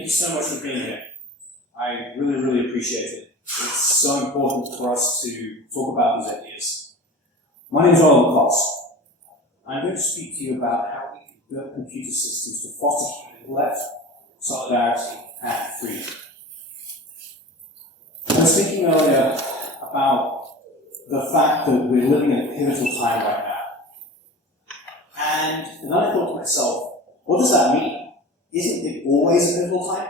Thank you so much for being here. I really, really appreciate it. It's so important for us to talk about these ideas. My name is Cox. I'm going to speak to you about how we can build computer systems to foster human intellect, solidarity, and freedom. I was thinking earlier about the fact that we're living in a pivotal time right now. And then I thought to myself, what does that mean? Isn't it always a pivotal time?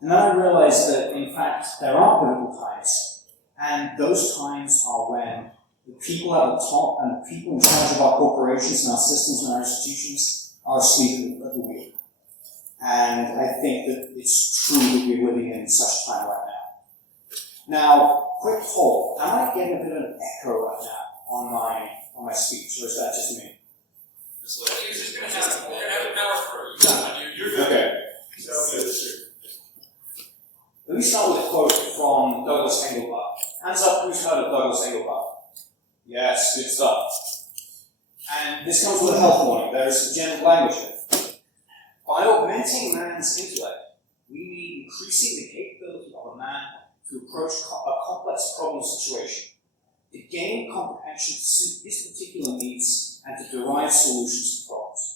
And then I realized that, in fact, there are pivotal times. And those times are when the people at the top and the people in charge of our corporations and our systems and our institutions are asleep at the wheel. And I think that it's true that we're living in such a time right now. Now, quick poll. Am I getting a bit of an echo right now on my speech, or is that just me? We're going to have an hour for you. Got it. You're good. Okay. So, Let me start with a quote from Douglas Engelbart. Hands up, who's heard of Douglas Engelbart? Yes, good stuff. And this comes with a health warning. There is general language here. By augmenting man's intellect, we mean increasing the capability of a man to approach a complex problem situation, to gain comprehension to suit his particular needs, and to derive solutions to problems.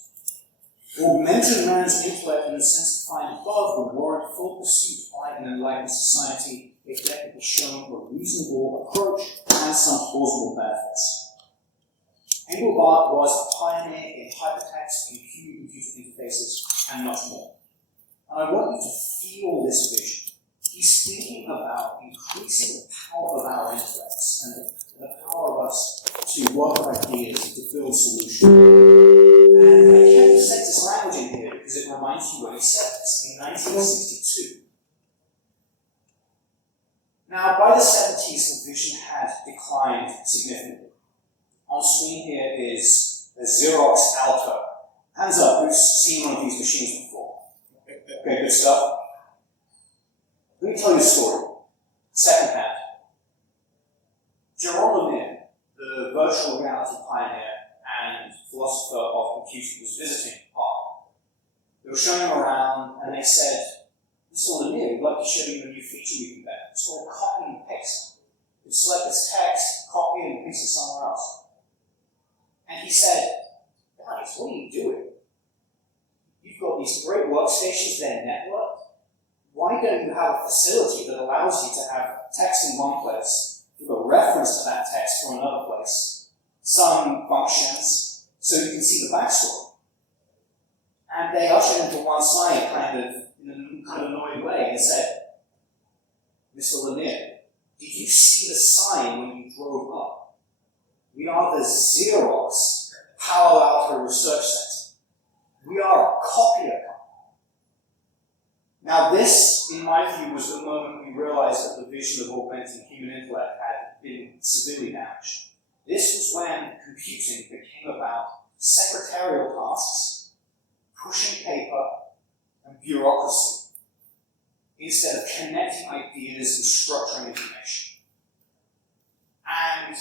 Augmenting man's intellect in the sense of finding above would warrant full pursuit by an enlightened society if there could be shown a reasonable approach and some plausible benefits. Engelbart was a pioneer in hypertext and human-computer interfaces and much more. And I want you to feel this vision. He's thinking about increasing the power of our intellects and the power of us to work ideas and to build solutions. And I kept the census language in here because it reminds you when he said this in 1962. Now, by the 70s, the vision had declined significantly. On screen here is a Xerox Alto. Hands up, who's seen one of these machines before? Okay, good stuff. Let me tell you a story. Second hand. Jerome Lemire, the virtual reality pioneer and philosopher of computing, was visiting Park. They were showing him around, and they said, "Mr. Lemire, we'd like to show you a new feature we can invent. It's called copy and paste. You can select this text, copy it, and paste it somewhere else." And he said, "Guys, what are you doing? You've got these great workstations, they're networked. Why don't you have a facility that allows you to have text in one place, with a reference to that text from another place, some functions, so you can see the backstory?" And they ushered him to one side, in a kind of annoyed way, and said, "Mr. Lemire, did you see the sign when you drove up? We are the Xerox Palo Alto Research Center. We are a copier company." Now this, in my view, was the moment we realized that the vision of augmenting human intellect had been severely damaged. This was when computing became about secretarial tasks, pushing paper, and bureaucracy, instead of connecting ideas and structuring information. And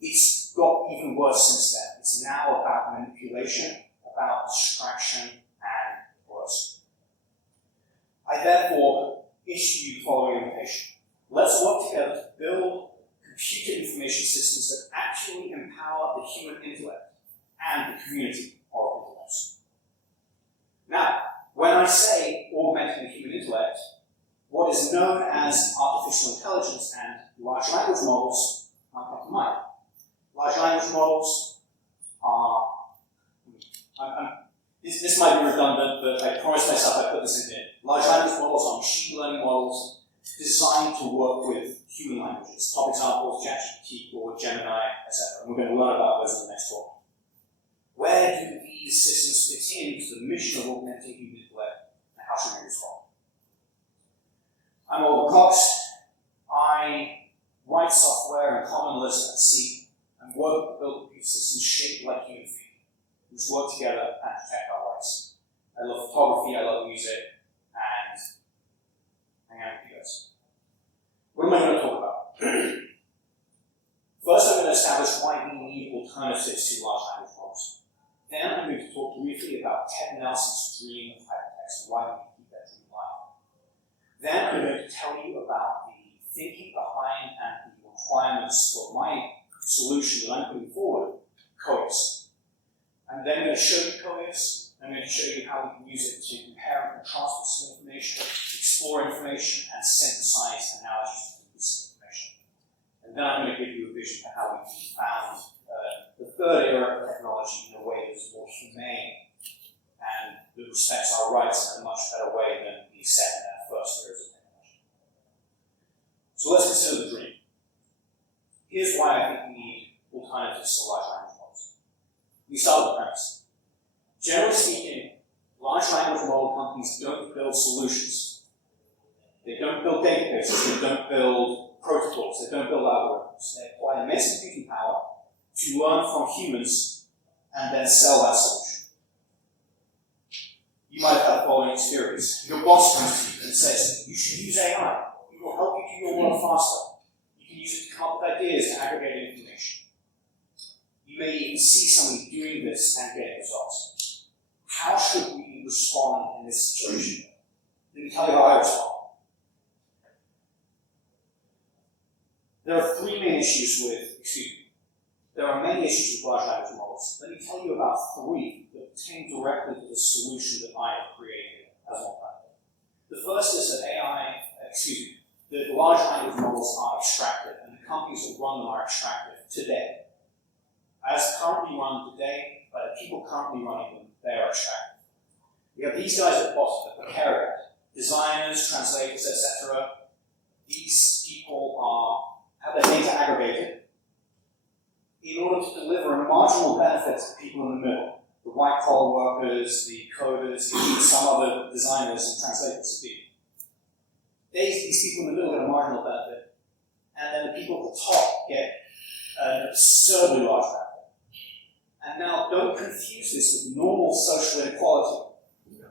it's got even worse since then. It's now about manipulation, about distraction, and worse. I therefore issue you the following invitation. Let's work together to build computer information systems that actually empower the human intellect and the community of intellects. Now, when I say augmenting the human intellect, what is known as artificial intelligence and large language models might come to mind. Large language models are, this might be redundant, but I promised myself I'd put this in here. Large language models are machine learning models designed to work with human languages. Top examples, ChatGPT, or Gemini, etc. And we're going to learn about those in the next talk. Where do these systems fit into the mission of augmenting human intellect, and how should we respond? I'm Oliver Cox. I write software in common Lisp and C, and work to build computer systems shaped like human feet, which work together and protect our rights. I love photography, I love music, and hang out with you guys. What am I going to talk about? First, I'm going to establish why we need alternatives to large language models. Then I'm going to talk briefly about Ted Nelson's dream of hypertext and why we keep that dream Then I'm going to tell you about the thinking behind and the requirements for my solution that I'm putting forward, COIS. I'm then going to show you COIS. I'm going to show you how we can use it to compare and contrast some information, explore information, and synthesize analogies from this information. And then I'm going to give you a vision for how we can found the third era of technology in a way that is more humane and that respects our rights in a much better way than the second and first eras of technology. So let's consider the dream. Here's why I think we need alternatives to large language models. We start with the premise. Generally speaking, large language model companies don't build solutions. They don't build databases, they don't build protocols, they don't build algorithms. They apply immense computing power to learn from humans and then sell that solution. You might have had the following experience. Your boss comes to you and says, you should use AI. It will help you do your work faster. You can use it to come up with ideas to aggregate information. You may even see somebody doing this and get results. How should we respond in this situation? Let me tell you how I respond. There are three main issues with, there are many issues with large language models. Let me tell you about three that pertain directly to the solution that I have created as one platform. The first is that that large language models are extractive, and the companies that run them are extractive today. As currently run today, by the people currently running them, they are extractive. We have these guys at the bottom, the precariat, designers, translators, etc. These people have their data aggregated in order to deliver a marginal benefit to people in the middle, the white-collar workers, the coders, some other designers and translators of people. These people in the middle get a marginal benefit, and then the people at the top get an absurdly large benefit. And now, don't confuse this with normal social inequality.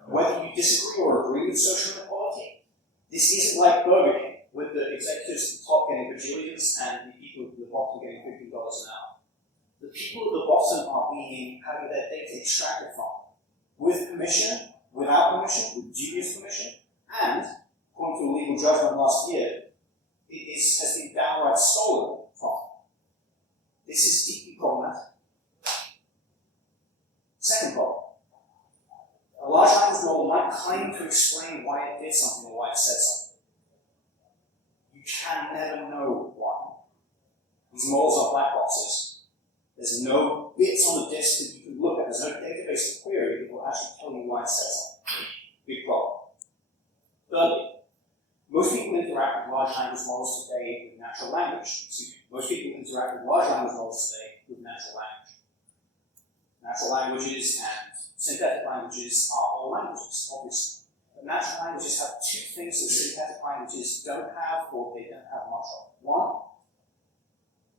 Whether you disagree or agree with social inequality, this isn't like Burger King, with the executives at the top getting bajillions and the people at the bottom getting $50 an hour. The people at the bottom are having their data extracted from, with permission, without permission, with dubious permission, and, according to a legal judgment last year, has been downright stolen from. This is deeply problematic. Second problem. A large language model might claim to explain why it did something or why it said something. You can never know why. These models are black boxes. There's no bits on the disk that you can look at. There's no database to query that will actually tell you why it said something. Big problem. Thirdly, most people interact with large language models today with natural language. Most people interact with large language models today with natural language. Natural languages and synthetic languages are all languages, obviously. But natural languages have two things that synthetic languages don't have or they don't have much of. One,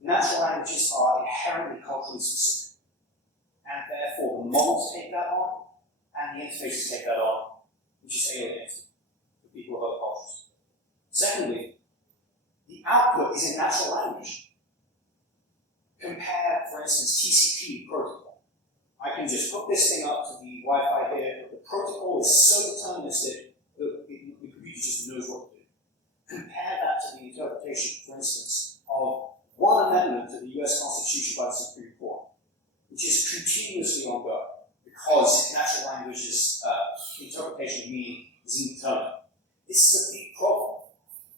natural languages are inherently culturally specific. And therefore the models take that on and the interfaces take that on, which is alienating for people of other cultures. Secondly, the output is in natural language. Compare, for instance, TCP protocol. I can just hook this thing up to the Wi-Fi here, but the protocol is so deterministic that the computer just knows what to do. Compare that to the interpretation, for instance, of one amendment to the US Constitution by the Supreme Court, which is continuously ongoing because natural language's interpretation of meaning is indeterminate. This is a big problem.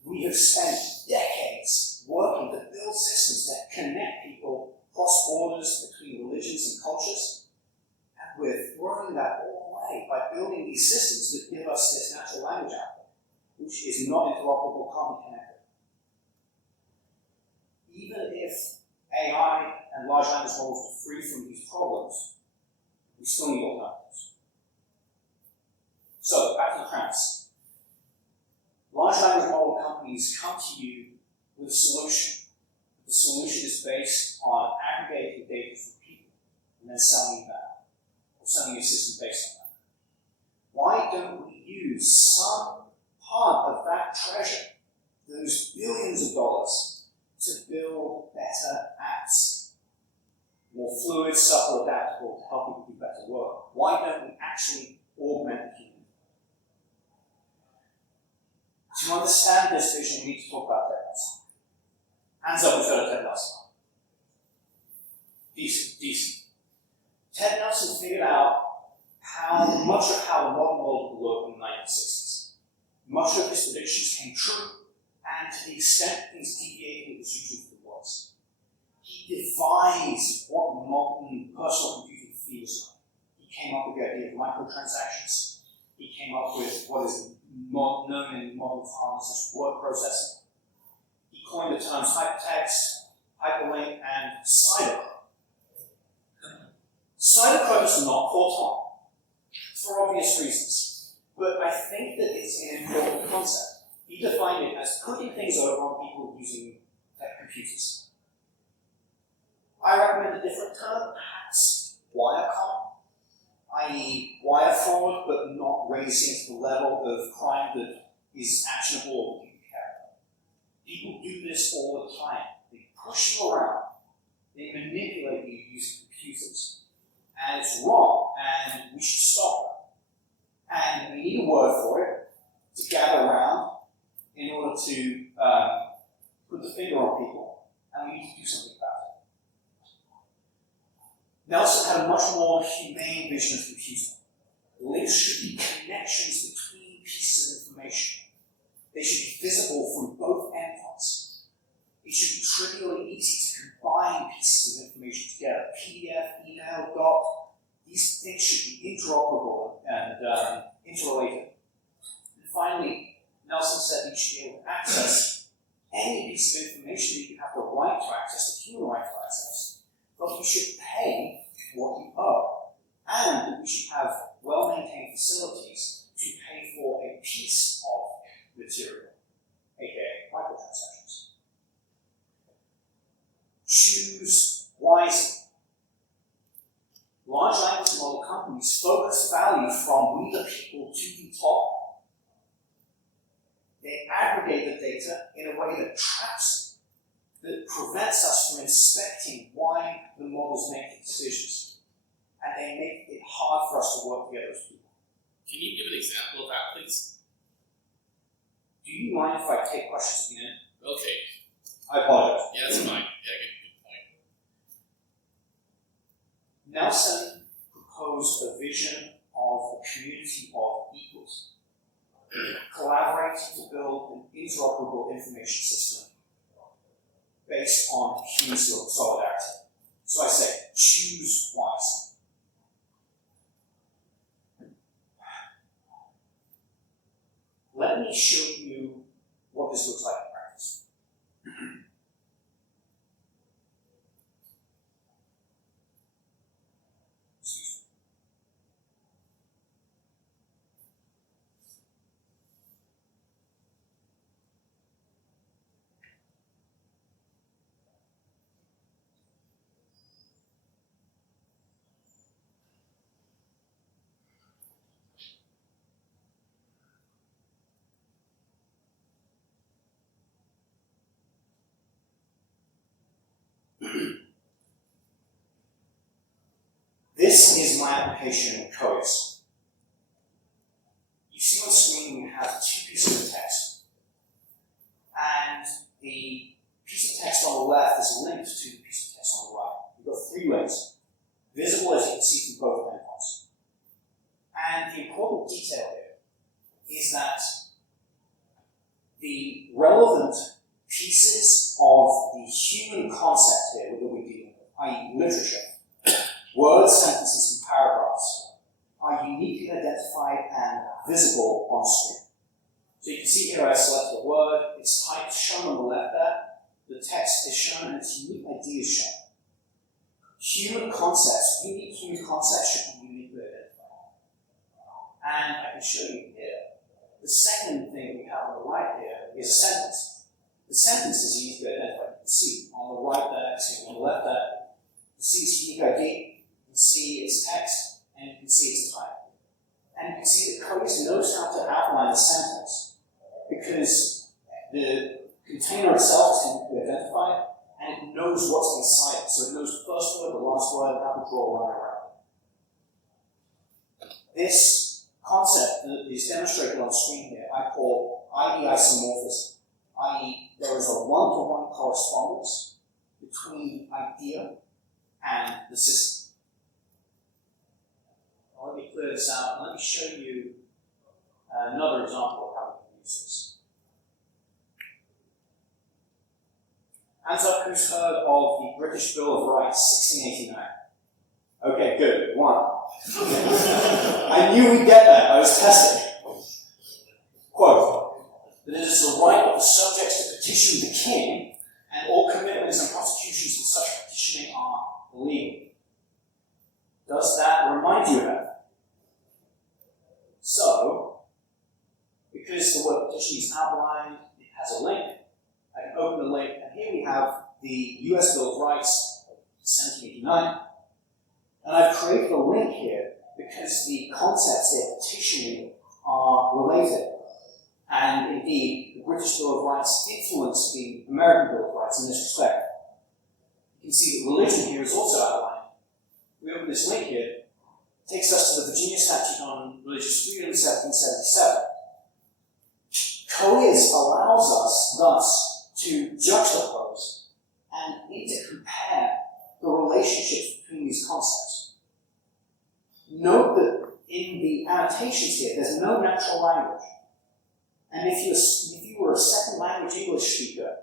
We have spent decades working to build systems that connect people across borders between religions and cultures, and we're throwing that all away by building these systems that give us this natural language output, which is not interoperable, can't be connected. Even if AI and large language models are free from these problems, we still need alternatives. So, back to the premise. Large language model companies come to you with a solution. The solution is based on aggregating data from people and then selling you that, or selling you a system based on that. Why don't we use some part of that treasure, those billions of dollars, to build better apps? More fluid, subtle, adaptable, to help people do better work. Why don't we actually augment the human? To To understand this vision, we need to talk about technology. Hands up, who's heard of technology? Decent. Ted Nelson figured out much of how the modern world would look in the 1960s. Much of his predictions came true, and to the extent things deviated, it was usually for the worse. He devised what modern personal computing feels like. He came up with the idea of microtransactions. He came up with what is known in modern parlance as word processing. He coined the terms hypertext, hyperlink, and cybercrime. Cybercrime is not caught on, for obvious reasons, but I think that it's an important concept. He defined it as putting things over on people using computers. I recommend a different term, perhaps wirecom, i.e. wire fraud, but not raising to the level of crime that is actionable or people care about. People do this all the time. They push you around, they manipulate you using computers. And it's wrong, and we should stop it. And we need a word for it to gather around in order to put the finger on people, and we need to do something about it. Nelson had a much more humane vision of computing. Links should be connections between pieces of information. They should be visible from both endpoints. It should be trivially easy to combine pieces of information together. PDF, email, doc, these things should be interoperable and interrelated. And finally, Nelson said you should be able to access any piece of information that you have the right to access, the human right to access, but you should pay what you owe. And that we should have well-maintained facilities to pay for a piece of material, aka microtransactions. Choose wisely. Large language model companies focus value from we the people to the top. They aggregate the data in a way that traps it, that prevents us from inspecting why the models make the decisions. And they make it hard for us to work together as people. Can you give an example of that, please? Do you mind if I take questions at the end? Okay. I apologize. Yeah, that's fine. Yeah, good point. Nelson proposed a vision of a community of equals, collaborating to build an interoperable information system based on human solidarity. So I say, choose wisely. Let me show you what this looks like in practice. Excuse me. This is my application in Codes. You see on the screen we have two pieces of text. And the piece of text on the left is linked to the piece of text on the right. We've got three links, visible as you can see from both endpoints. And the important detail here is that the relevant pieces of the human concept here that we're dealing with, i.e. literature, words, sentences, and paragraphs, are uniquely identified and visible on screen. So you can see here I selected a word, its type is shown on the left there, the text is shown, and its unique ID is shown. Human concepts, unique human concepts should be uniquely identified. And I can show you here. The second thing we have on the right here is a sentence. The sentence is uniquely identified. You can see on the right there, on the left there, you see its unique ID. You can see its text, and you can see its type. And you can see that Codes knows how to outline the sentence because the container itself is uniquely identified, and it knows what's inside it. So it knows the first word, the last word, and how to draw a line around it. This concept that is is demonstrated on screen here, I call ID isomorphism, i.e. there is a one-to-one correspondence between the idea and the system. Now, let me clear this out and let me show you another example of how we can use this. Hands up who's heard of the British Bill of Rights, 1689? Okay, good. One. I knew we'd get that. I was testing. Quote, that it is the right of the subjects to petition the king, and all commitments and prosecutions for such petitioning are illegal. Does that remind you of that? So, because the word petition is outlined, it has a link. I can open the link, and here we have the US Bill of Rights, 1789. And I've created a link here because the concepts they're petitioning are related. And indeed, the British Bill of Rights influenced the American Bill of Rights in this respect. You can see that religion here is also outlined. We open this link here, it takes us to the Virginia Statute on Religious Freedom, 1777. COIS allows us, thus, to juxtapose and intercompare the relationships between these concepts. Note that in the annotations here, there's no natural language. And if you were a second language English speaker,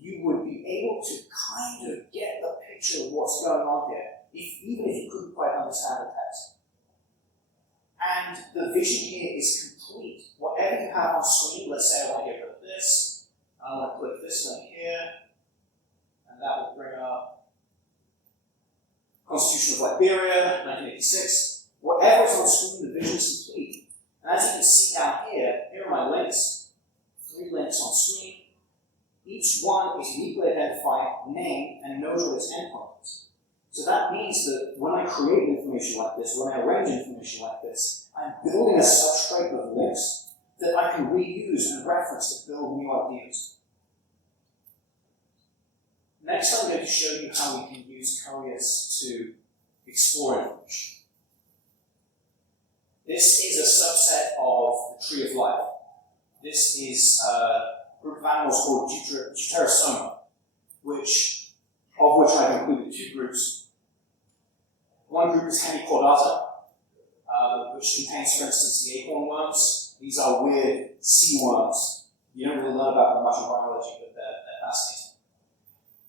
you would be able to kind of get the picture of what's going on here, even if you couldn't quite understand the text. And the vision here is complete. Whatever you have on screen, let's say I want to get rid of this, I want to click this link here, and that will bring up Constitution of Liberia, 1986. Whatever is on screen, the vision is complete. And as you can see down here, here are my links. 3 links on screen. Each one is uniquely identified, named, and knows what its endpoint is. So that means that when I create information like this, when I arrange information like this, I'm building a substrate of links that I can reuse and reference to build new ideas. Next, I'm going to show you how we can use COIS to explore information. This is a subset of the tree of life. This is a group of animals called Deuterosoma, of which I've included 2 groups. One group is Hemichordata, which contains, for instance, the acorn worms. These are weird sea worms. You don't really learn about them much in biology, but they're fascinating.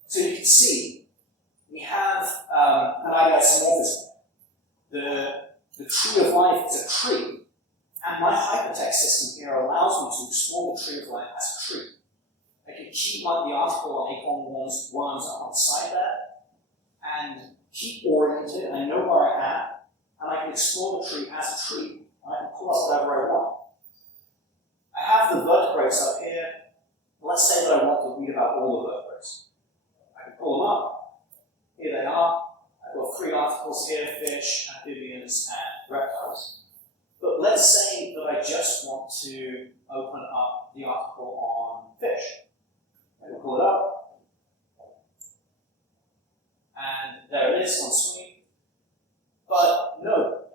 So you can see, we have an idea isomorphism. The tree of life is a tree, and my hypertext system here allows me to explore the tree of life as a tree. I can keep the article on acorn worms up on the side there, and keep oriented, and I know where I am, and I can explore the tree as a tree, and I can pull up whatever I want. I have the vertebrates up here. Let's say that I want to read about all the vertebrates. I can pull them up. Here they are. I've got 3 articles here: fish, amphibians, and reptiles. But let's say that I just want to open up the article on fish. I can pull it up. And there it is on screen. But note,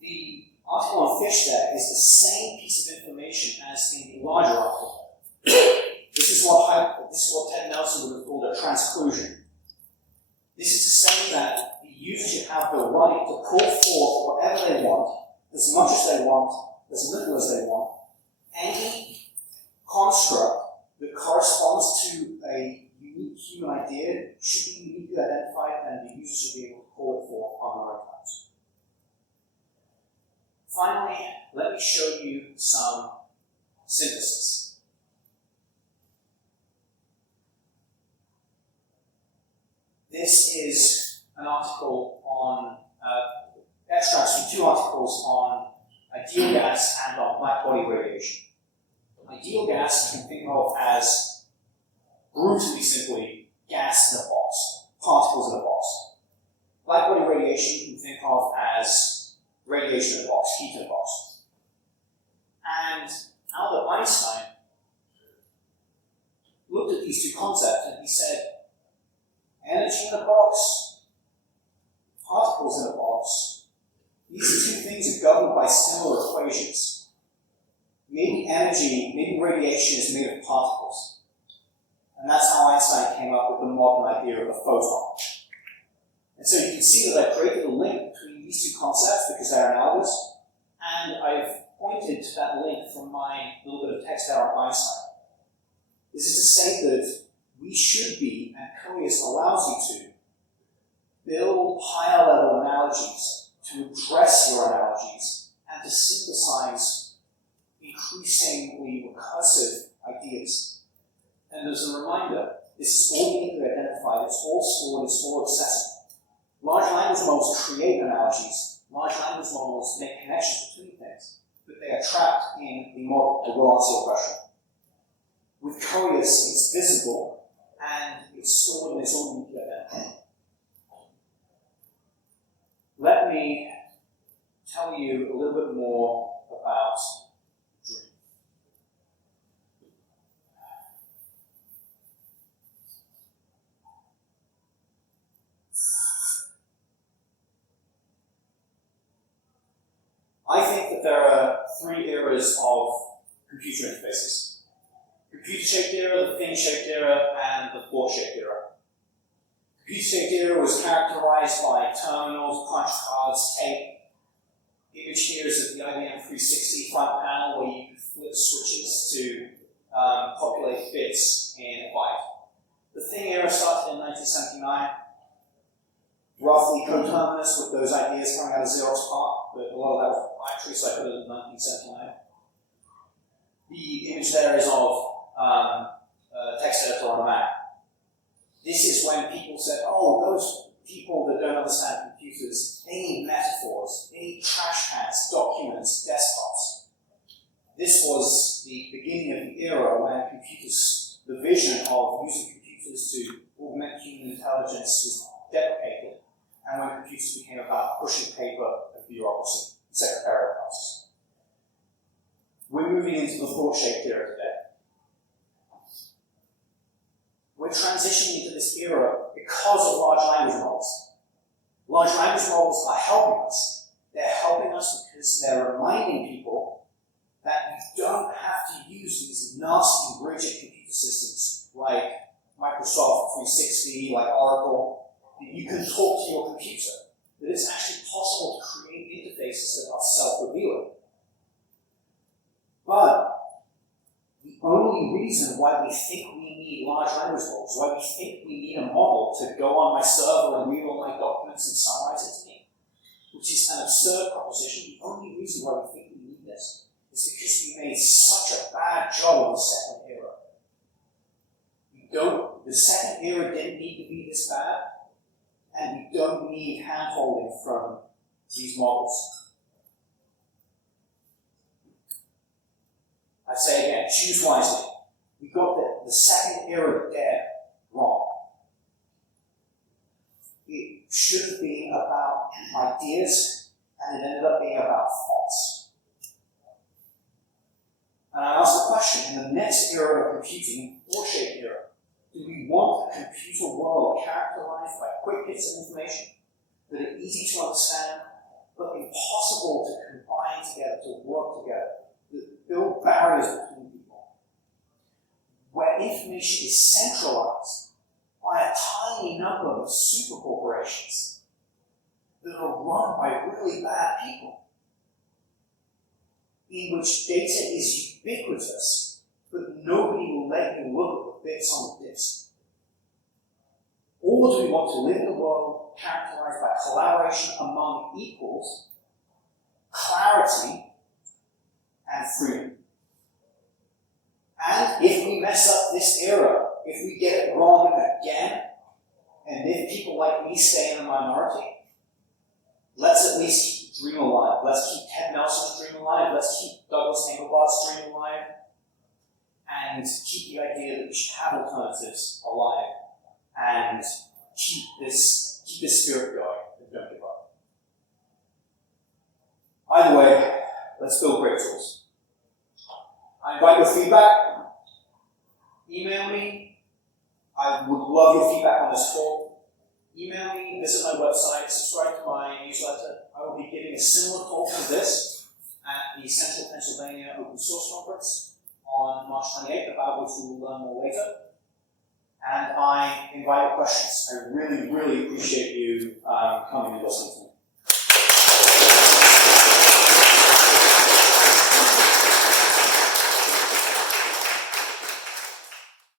the article on fish there is the same piece of information as in the larger article. This is what Ted Nelson would have called a transclusion. This is to say that the user should have the right to pull forth whatever they want, as much as they want, as little as they want. Any construct that corresponds to a unique human idea should be uniquely identified, and the user should be able to call it forth on the right times. Finally, let me show you some synthesis. This is an article on extracts from 2 articles on ideal gas and on black body radiation. Ideal gas you can think of as, brutally simply, gas in a box, particles in a box. Black body radiation you can think of as radiation in a box, heat in a box. And Albert Einstein looked at these 2 concepts and he said, energy in a box, particles in a box, these two things are governed by similar equations. Maybe energy, maybe radiation is made of particles. And that's how Einstein came up with the modern idea of a photon. And so you can see that I've created a link between these two concepts because they're analogous, and I've pointed to that link from my little bit of text there on Einstein. This is to say that we should be, and Coheus allows you to, build higher level analogies to address your analogies and to synthesize increasingly recursive ideas. And as a reminder, this is all uniquely identified, it's all stored, it's all accessible. Large language models create analogies, large language models make connections between things, but they are trapped in the model. I will answer your question. With Coheus, it's visible and it's stored and it's all uniquely identified. Let me tell you a little bit more about dream. I think that there are three eras of computer interfaces. Computer-shaped era, the thin-shaped era, and the thought-shaped era. Computer-shaped era was characterized by terminals, punch cards, tape. Image here is of the IBM 360 front panel where you could flip switches to populate bits in a byte. The thin era started in 1979, roughly coterminous with those ideas coming out of Xerox PARC, but a lot of that was proprietary, so I put it in 1979. The image there is of text editor on a Mac. This is when people said, oh, those people that don't understand computers, they need metaphors, they need trash cans, documents, desktops. This was the beginning of the era when computers, the vision of using computers to augment human intelligence was deprecated, and when computers became about pushing paper and bureaucracy, secretarial tasks. We're moving into the thought-shaped era today. We're transitioning into this era because of large language models. Large language models are helping us. They're helping us because they're reminding people that you don't have to use these nasty, rigid computer systems like Microsoft 360, like Oracle. That you can talk to your computer. That it's actually possible to create interfaces that are self-revealing. But the only reason why we think we need large language models, why we think we need a model to go on my server and read all my documents and summarize it to me, which is an absurd proposition. The only reason why we think we need this is because we made such a bad job of the second era. The second era didn't need to be this bad, and we don't need hand-holding from these models. I say again, choose wisely. We got the second era dead wrong. It should have been about ideas, and it ended up being about thoughts. And I ask the question, in the next era of computing, thought-shaped era, do we want a computer world characterized by quick hits of information that are easy to understand, but impossible to combine together, to work together, that build barriers between people, where information is centralized by a tiny number of super corporations that are run by really bad people, in which data is ubiquitous, but nobody will let you look at the bits on the disk? Or do we want to live in a world characterized by collaboration among equals, clarity, and freedom? And if we mess up this era, if we get it wrong again, and if people like me stay in the minority, let's at least keep the dream alive. Let's keep Ted Nelson's dream alive. Let's keep Douglas Engelbart's dream alive. And keep the idea that we should have alternatives alive. And keep this spirit going and don't give up. Either way, let's build great tools. I invite your feedback. Email me. I would love your feedback on this talk. email me, visit my website, subscribe to my newsletter. I will be giving a similar talk to this at the Central Pennsylvania Open Source Conference on March 28th, about which we will learn more later. And I invite questions. I really, really appreciate you coming and listening to me.